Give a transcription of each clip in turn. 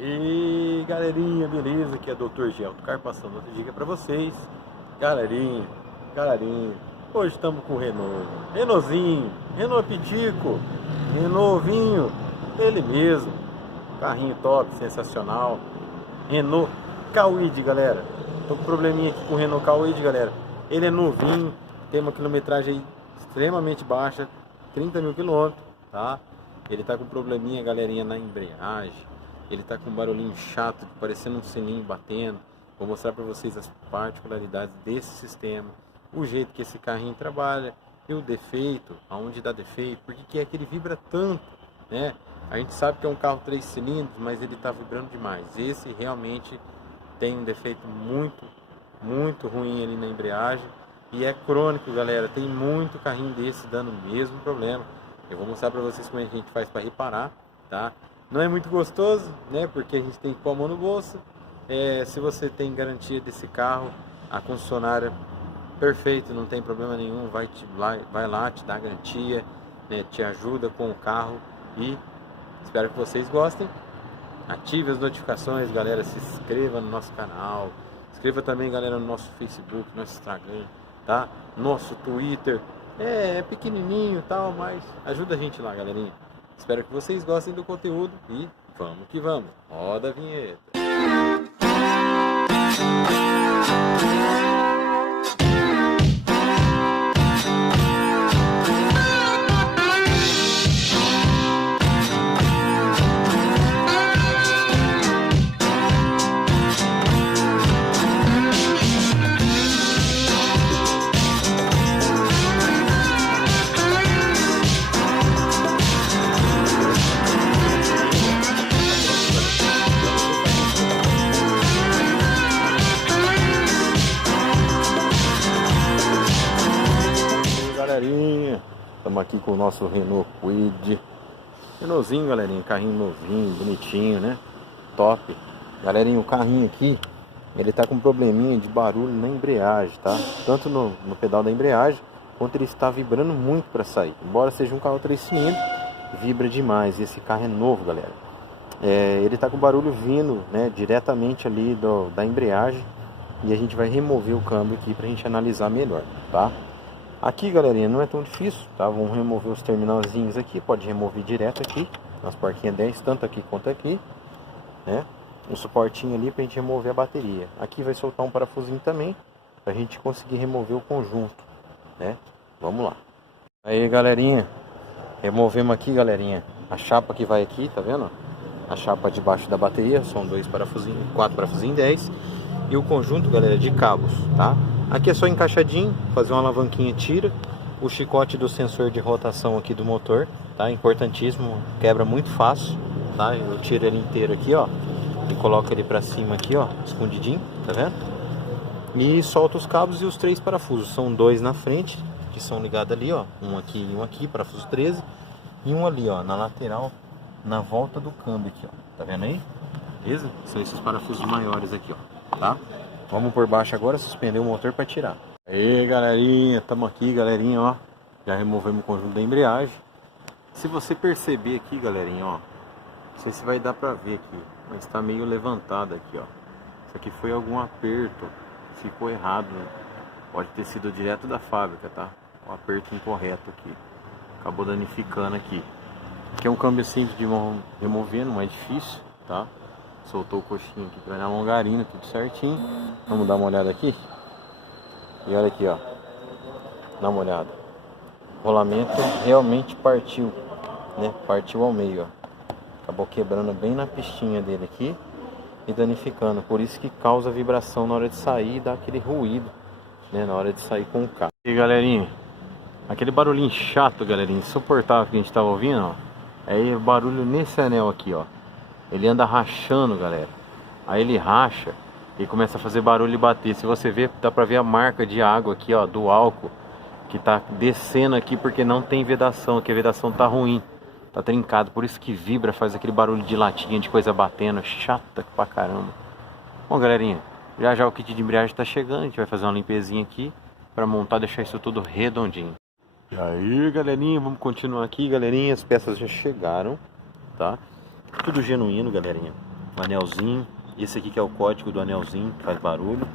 Aí, galerinha, beleza? Aqui é o Dr. Gelto Car passando outra dica pra vocês. Galerinha, hoje estamos com o Renault. Renaultzinho, Renault Pitico, Renault Vinho, ele mesmo. Carrinho top, sensacional. Renault Kwid, galera. Tô com um probleminha aqui com o Renault Kwid, galera. Ele é novinho, tem uma quilometragem aí extremamente baixa, 30 mil quilômetros, tá? Ele tá com um probleminha, galerinha, na embreagem. Ele tá com um barulhinho chato, parecendo um sininho batendo. Vou mostrar para vocês as particularidades desse sistema, o jeito que esse carrinho trabalha e o defeito, aonde dá defeito, porque que é que ele vibra tanto, né? A gente sabe que é um carro 3 cilindros, mas ele tá vibrando demais. Esse realmente tem um defeito muito ruim ali na embreagem e é crônico, galera. Tem muito carrinho desse dando o mesmo problema. Eu vou mostrar para vocês como é que a gente faz para reparar, tá? Não é muito gostoso, né? Porque a gente tem que pôr a mão no bolso. Se você tem garantia desse carro, a concessionária, perfeito, não tem problema nenhum, vai lá, te dá garantia, né? Te ajuda com o carro e espero que vocês gostem. Ative as notificações, galera, se inscreva no nosso canal, inscreva também, galera, no nosso Facebook, nosso Instagram, tá? Nosso Twitter, é pequenininho e tal, mas ajuda a gente lá, galerinha. Espero que vocês gostem do conteúdo e vamos que vamos. Roda a vinheta. Galerinha, estamos aqui com o nosso Renault Kwid. Renaultzinho, galerinha, carrinho novinho, bonitinho, né? Top. Galerinha, o carrinho aqui, ele tá com um probleminha de barulho na embreagem, tá? Tanto no pedal da embreagem, quanto ele está vibrando muito para sair. Embora seja um carro 3 cilindros, vibra demais. E esse carro é novo, galera. Ele tá com barulho vindo, né, diretamente ali da embreagem. E a gente vai remover o câmbio aqui pra gente analisar melhor, tá? Aqui, galerinha, não é tão difícil, tá? Vamos remover os terminalzinhos aqui. Pode remover direto aqui, nas porquinhas 10, tanto aqui quanto aqui, né? Um suportinho ali pra gente remover a bateria. Aqui vai soltar um parafusinho também, pra gente conseguir remover o conjunto, né? Vamos lá. Aí, galerinha, removemos aqui, galerinha, a chapa que vai aqui, tá vendo? A chapa debaixo da bateria, são 4 parafusinhos 10. E o conjunto, galera, de cabos, tá? Aqui é só encaixadinho, fazer uma alavanquinha, tira o chicote do sensor de rotação aqui do motor, tá? Importantíssimo, quebra muito fácil, tá? Eu tiro ele inteiro aqui, ó, e coloco ele pra cima aqui, ó, escondidinho, tá vendo? E solto os cabos e os 3 parafusos, são 2 na frente, que são ligados ali, ó, um aqui e um aqui, parafuso 13, e um ali, ó, na lateral, na volta do câmbio aqui, ó, tá vendo aí? Beleza? São esses parafusos maiores aqui, ó, tá? Vamos por baixo agora, suspender o motor para tirar. Aí, galerinha, estamos aqui, galerinha, ó. Já removemos o conjunto da embreagem. Se você perceber aqui, galerinha, ó, não sei se vai dar para ver aqui, mas está meio levantado aqui, ó. Isso aqui foi algum aperto, ficou errado, né? Pode ter sido direto da fábrica, tá? Um aperto incorreto aqui, acabou danificando aqui. Aqui é um câmbio simples de remover, não é difícil, tá? Soltou o coxinho aqui para na longarina, tudo certinho. Vamos dar uma olhada aqui. E olha aqui, ó. Dá uma olhada. O rolamento realmente partiu, né? Partiu ao meio, ó. Acabou quebrando bem na pistinha dele aqui e danificando. Por isso que causa vibração na hora de sair e dá aquele ruído, né? Na hora de sair com o carro. E galerinha, aquele barulhinho chato, galerinha, insuportável que a gente tava ouvindo, ó. É o barulho nesse anel aqui, ó. Ele anda rachando, galera. Aí ele racha e começa a fazer barulho e bater. Se você ver, dá pra ver a marca de água aqui, ó, do álcool que tá descendo aqui porque não tem vedação, que a vedação tá ruim, tá trincado, por isso que vibra, faz aquele barulho de latinha, de coisa batendo, chata pra caramba. Bom, galerinha, já o kit de embreagem tá chegando, a gente vai fazer uma limpezinha aqui pra montar, deixar isso tudo redondinho. E aí, galerinha, vamos continuar aqui, galerinha, as peças já chegaram, tá? Tudo genuíno, galerinha. o anelzinho. Esse aqui que é o código do anelzinho, que faz barulho.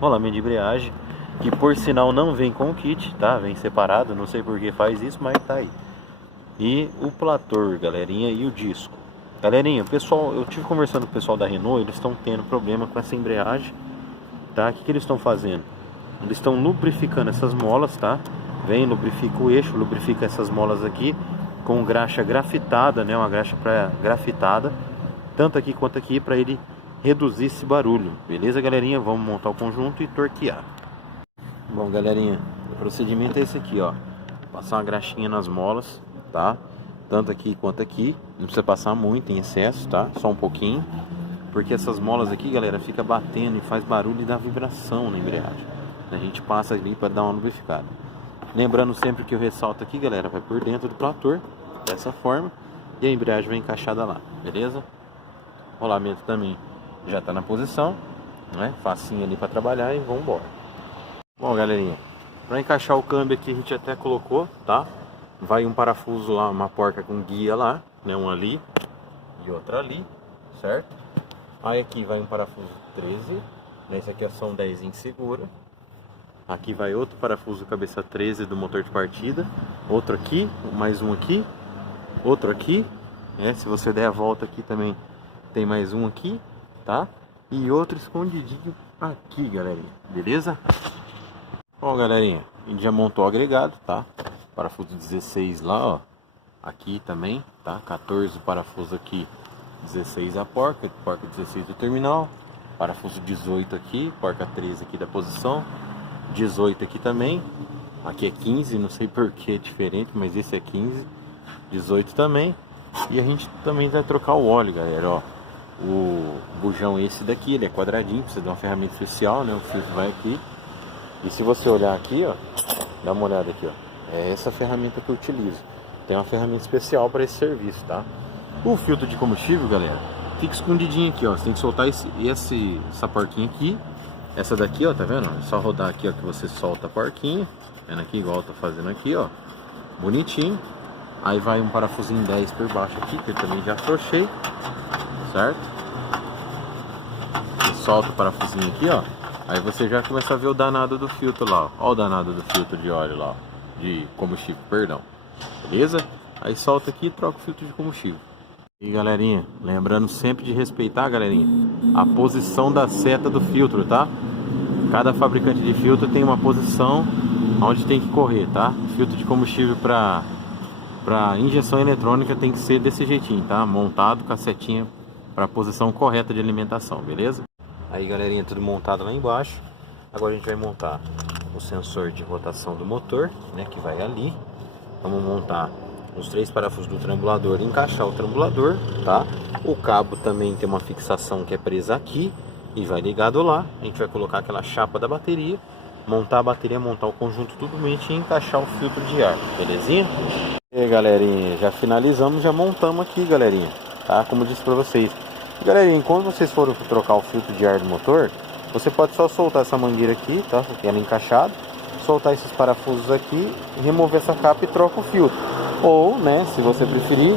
Rolamento de embreagem, que por sinal não vem com o kit, tá? Vem separado, não sei por que faz isso, mas tá aí. E o plator, galerinha, e o disco. Galerinha, o pessoal, eu tive conversando com o pessoal da Renault, eles estão tendo problema com essa embreagem, tá? O que eles estão fazendo? Eles estão lubrificando essas molas, tá? Vem, lubrifica o eixo, lubrifica essas molas aqui com graxa grafitada, né? Uma graxa grafitada, tanto aqui quanto aqui, para ele reduzir esse barulho. Beleza, galerinha? Vamos montar o conjunto e torquear. Bom, galerinha, o procedimento é esse aqui, ó. Passar uma graxinha nas molas, tá? Tanto aqui quanto aqui. Não precisa passar muito em excesso, tá? Só um pouquinho. Porque essas molas aqui, galera, fica batendo e faz barulho e dá vibração na embreagem. A gente passa ali para dar uma lubrificada. Lembrando sempre que o ressalto aqui, galera, vai por dentro do plator, dessa forma. E a embreagem vai encaixada lá, beleza? Rolamento também já tá na posição, né? Facinho ali para trabalhar e vamos embora. Bom, galerinha, para encaixar o câmbio aqui a gente até colocou, tá? Vai um parafuso lá, uma porca com guia lá, né? Um ali e outra ali, certo? Aí aqui vai um parafuso 13, né? Esse aqui é só um 10 segura. Aqui vai outro parafuso cabeça 13 do motor de partida, outro aqui, mais um aqui, outro aqui, né? Se você der a volta aqui também tem mais um aqui, tá? E outro escondidinho aqui, galerinha, beleza? Bom, galerinha, a gente já montou o agregado, tá? Parafuso 16 lá, ó. Aqui também, tá? 14 parafuso aqui, 16 a porca 16 do terminal. Parafuso 18 aqui, porca 13 aqui da posição. 18 aqui também. Aqui é 15, não sei por que é diferente, mas esse é 15. 18 também. E a gente também vai trocar o óleo, galera, ó. O bujão esse daqui, ele é quadradinho, precisa de uma ferramenta especial, né? O filtro vai aqui. E se você olhar aqui, ó, dá uma olhada aqui, ó. É essa ferramenta que eu utilizo. Tem uma ferramenta especial para esse serviço, tá? O filtro de combustível, galera, fica escondidinho aqui, ó. Você tem que soltar essa porquinha aqui. Essa daqui, ó, tá vendo? É só rodar aqui, ó, que você solta a porquinha. Vendo aqui, igual eu tô fazendo aqui, ó. Bonitinho. Aí vai um parafusinho 10 por baixo aqui, que eu também já afrouxei. Certo? Você solta o parafusinho aqui, ó. Aí você já começa a ver o danado do filtro lá, ó. Ó o danado do filtro de óleo lá, ó. De combustível, perdão. Beleza? Aí solta aqui e troca o filtro de combustível. E galerinha, lembrando sempre de respeitar, galerinha, a posição da seta do filtro, tá? Cada fabricante de filtro tem uma posição onde tem que correr, tá? Filtro de combustível para injeção eletrônica tem que ser desse jeitinho, tá? Montado com a setinha para a posição correta de alimentação, beleza? Aí, galerinha, tudo montado lá embaixo. Agora a gente vai montar o sensor de rotação do motor, né? Que vai ali. Vamos montar os 3 parafusos do trambulador e encaixar o trambulador, tá? O cabo também tem uma fixação que é presa aqui e vai ligado lá. A gente vai colocar aquela chapa da bateria, montar a bateria, montar o conjunto tudo bonitinho e encaixar o filtro de ar, belezinha? E aí, galerinha, já finalizamos, já montamos aqui, galerinha, tá? Como eu disse pra vocês. Galerinha, quando vocês forem trocar o filtro de ar do motor, você pode só soltar essa mangueira aqui, tá? Porque ela é encaixada. Soltar esses parafusos aqui, remover essa capa e troca o filtro. Ou, né, se você preferir,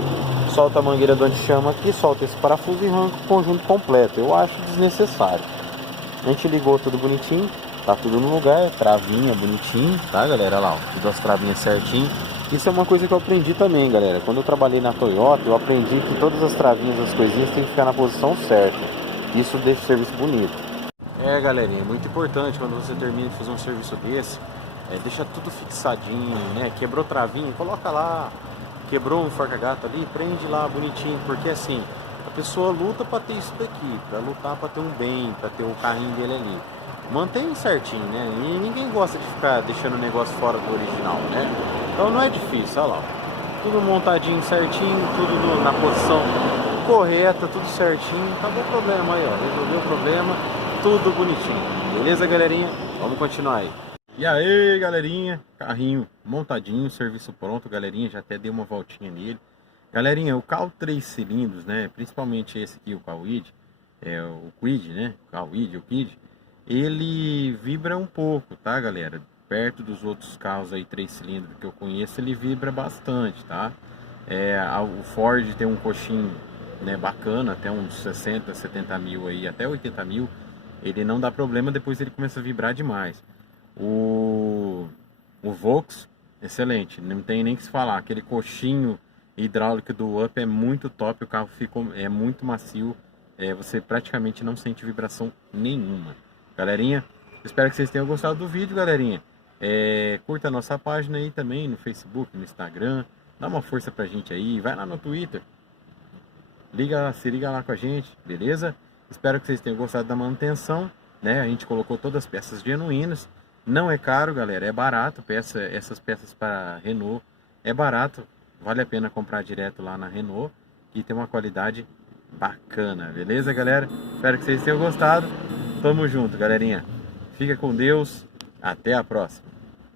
solta a mangueira do anti-chama aqui, solta esse parafuso e arranca o conjunto completo. Eu acho desnecessário. A gente ligou tudo bonitinho, tá tudo no lugar, travinha bonitinho, tá, galera? Olha lá, ó, tudo as travinhas certinho. Isso é uma coisa que eu aprendi também, galera. Quando eu trabalhei na Toyota, eu aprendi que todas as travinhas, as coisinhas, tem que ficar na posição certa. Isso deixa o serviço bonito. É, galerinha, é muito importante quando você termina de fazer um serviço desse, deixa tudo fixadinho, né? Quebrou travinho, coloca lá. Quebrou um forca-gato ali, prende lá bonitinho, porque assim, a pessoa luta para ter isso daqui, para lutar para ter um bem, para ter o carrinho dele ali. Mantém certinho, né? E ninguém gosta de ficar deixando o negócio fora do original, né? Então não é difícil, olha lá. Tudo montadinho certinho, tudo na posição correta, tudo certinho. Acabou o problema aí, ó. Resolveu o problema, tudo bonitinho. Beleza, galerinha? Vamos continuar aí. E aí, galerinha, carrinho montadinho, serviço pronto, galerinha, já até dei uma voltinha nele. Galerinha, o carro 3 cilindros, né, principalmente esse aqui, o Kwid, o Kwid, né, o Kwid, ele vibra um pouco, tá, galera? Perto dos outros carros aí 3 cilindros que eu conheço, ele vibra bastante, tá? O Ford tem um coxinho né, bacana, até uns 60, 70 mil aí, até 80 mil, ele não dá problema, depois ele começa a vibrar demais. O Vox, excelente, não tem nem que se falar, aquele coxinho hidráulico do Up é muito top, o carro é muito macio, você praticamente não sente vibração nenhuma. Galerinha, espero que vocês tenham gostado do vídeo, galerinha. Curta a nossa página aí também no Facebook, no Instagram, dá uma força pra gente aí, vai lá no Twitter, se liga lá com a gente, beleza? Espero que vocês tenham gostado da manutenção, né? A gente colocou todas as peças genuínas, não é caro, galera, é barato, essas peças para Renault é barato, vale a pena comprar direto lá na Renault, que tem uma qualidade bacana, beleza, galera? Espero que vocês tenham gostado, tamo junto, galerinha, fica com Deus, até a próxima.